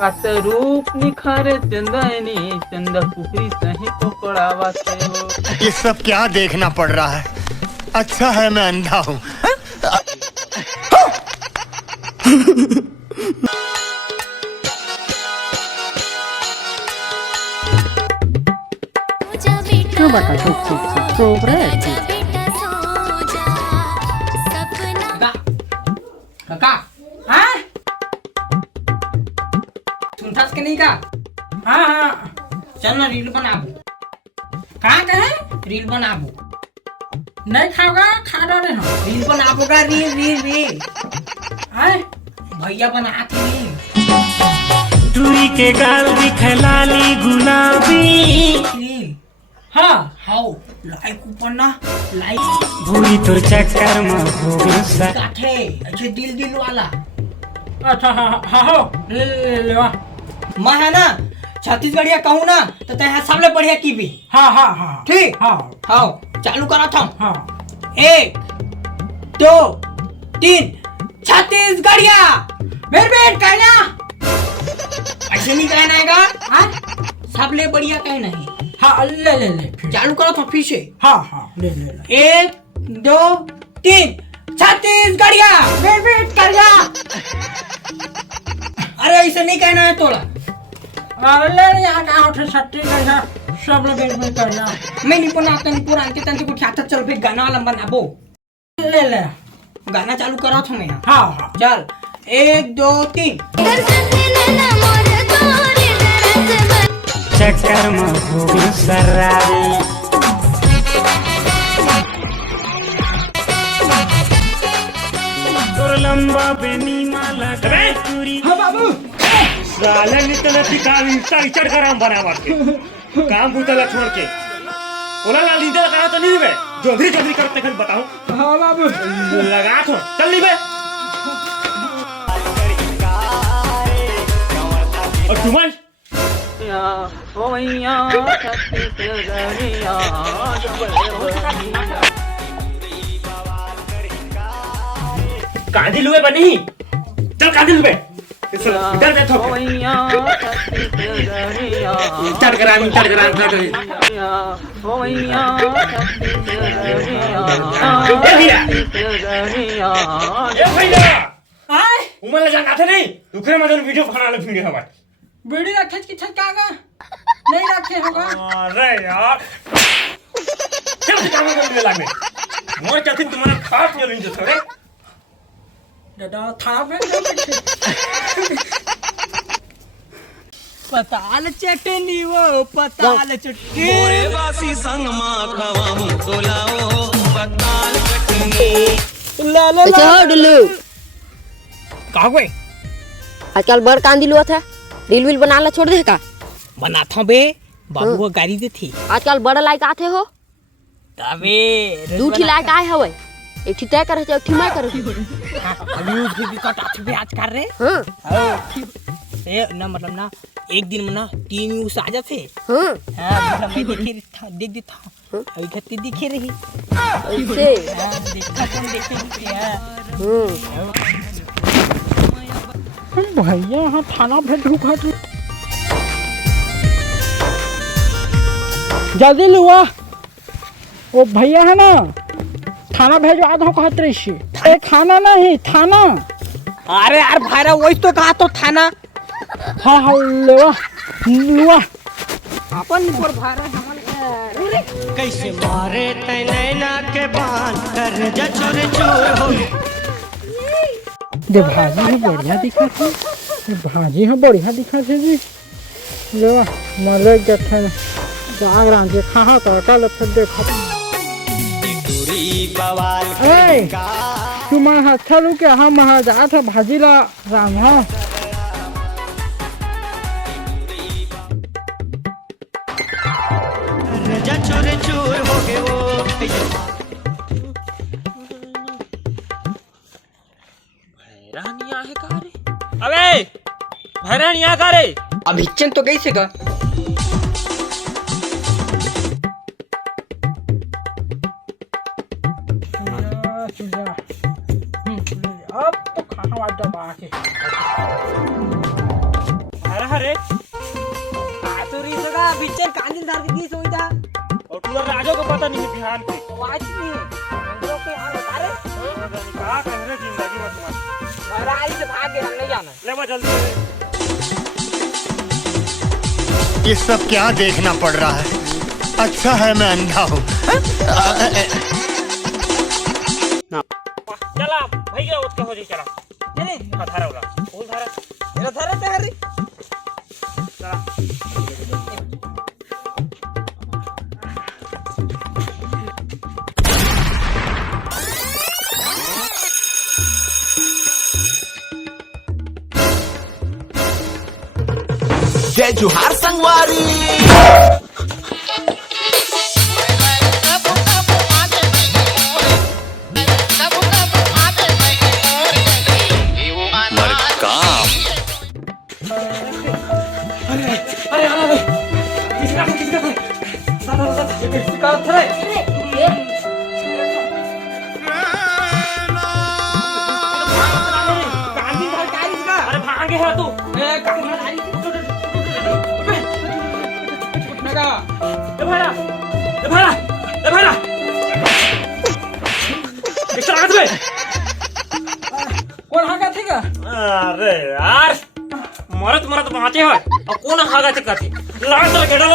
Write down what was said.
कात रूप निखारे चंदनी चंद पुखरी सही पकड़ावा से हो। ये सब क्या देखना पड़ रहा है? अच्छा है मैं अंधा हूँ। क्यों बेटा चुप चुप चुप चुप रहे? काका हाँ सुनतास के नहीं का? हाँ हाँ चल ना रील बनाबो। कहाँ कहे रील बनाबो? नहीं खाओगा खा डाले हम रील बनाबोगा रील रील रील आए भैया बना के रील टूरी के गाल दिखलाली गुलाबी रील हाँ हाउ लाइक ऊपर ना लाइक भूली तोर चक्कर में हो गया सा काठे अच्छे दिल दिल वाला। अच्छा हाँ हाँ हाँ ले ले ले वाह मैं है ना छत्तीसगढ़िया कहूँ ना तो तय सबले बढ़िया की भी। हाँ हाँ हाँ ठीक हाँ हाँ चालू करा था। हाँ 1 2 3 छत्तीसगढ़िया मेरे बेट कहना ऐसे नहीं कहना है का? हाँ सबले बढ़िया कहना है। हाँ ले ले ले चालू करो तो फिर से। हाँ हाँ ले ले ले 1 2 3 छत्तीसगढ़िया मेरे बेट कहना। अरे ऐसे नहीं कहना है तोला। ले यहाँ का उठे छत्तीसगढ़िया सब लोग बेट में करना। मैं नहीं बनाता नहीं पुरान के तंत्र को ख्यात चल फिर गाना वाला बनाबो। ले ले गाना चालू करो तो मैं। हाँ हाँ चल 1 2 3 चक्कर में हो गया शराबी तोर लंबा बेनी माला टूरी। हाँ बाबू साले निकले दिखावी चढ़ कर हम बना के काम बुतला छोड़ के ओला लाल नींद लगा तो नहीं बे जल्दी जल्दी करते कर बताऊं। हाँ बाबू लगा तो चल नहीं बे और तुम्हारे ओ मैया छत्तीसगढ़िया कांदी लुए बनी चल कांदी लुए इधर बैठो ओ मैया छत्तीसगढ़िया चढ़ करानी ओ मैया छत्तीसगढ़िया ए भैया आए उमल जाना था नहीं दुखरे मदन वीडियो बना ले वीडियो हमारे वीडियो रखे कि छत कागा नहीं रखे होगा। अरे यार चल काम करने लगे मोर कहते तुम्हारा खास नहीं जो थोड़े दादा था में पताल चटनी वो पताल चटनी मोरे वासी संग मा खवाऊं तोलाओ पताल चटनी ला ला अच्छा डुल्लू कागवे आजकल बड़ कांदी लो था रील वील बनाना छोड़ दे का? बना था बे बाबू को गाड़ी दे थी आजकल बड़ा लायक आते हो तबे दू ठी लायक आए हवे एक ठी तय करे एक ठी मैं करे। अभी उसकी भी कट भी आज कर रहे हां ए ना मतलब ना एक दिन में ना 3 न्यूज़ आ जाते। हां मतलब मैं देखे था देख दी था अभी खत्ती दिखे रही ऐसे देखा तुम देखे क्या भैया हाँ थाना भेज ढूका जल्दी लुआ वो भैया है ना थाना भेजवा दो कहत रही थाना नहीं थाना। अरे यार भाईरा वही तो कहा तो थाना। हाँ हाँ लेवा लुआ अपन पर भाईरा हमारे कैसे मारे तै नैना के बांध कर जा चोर चोर हो दे भाजी है बढ़िया दिखा थे भाजी है बढ़िया दिखा थे जी लेवा मरे गथे जाग रहा जे खा तो कल फिर देखो ए तू मैं हाथ लू के हम महा जा था भाजी ला राम हां जा चोर चोर हो गए वो भैरानिया है का रे? अबे भैरानिया का रे? अब हिचन तो कैसे का अब तो खाना वाला बाकी रे आतुरी सगा पिक्चर कांदिल धार की सोई था और तू राजो को पता नहीं है बिहान के आज नहीं हम लोग को यहाँ बता रहे कहा कह रहे जिंदगी में तुम्हारी महाराज से भाग गए हम नहीं जाना ले बा जल्दी ये सब क्या देखना पड़ रहा है? अच्छा है मैं अंधा हूँ। चला भैया उसके हो जी चला चले धारा वाला फूल धारा मेरा धारा तैयारी चला जय जोहार संगवारी अरे भागे है तू ए भाड़ा इसका आगे में कौन हागा थे का अरे यार मरत बाँचे है और कौन हागा थे कथी लाल तर गेडल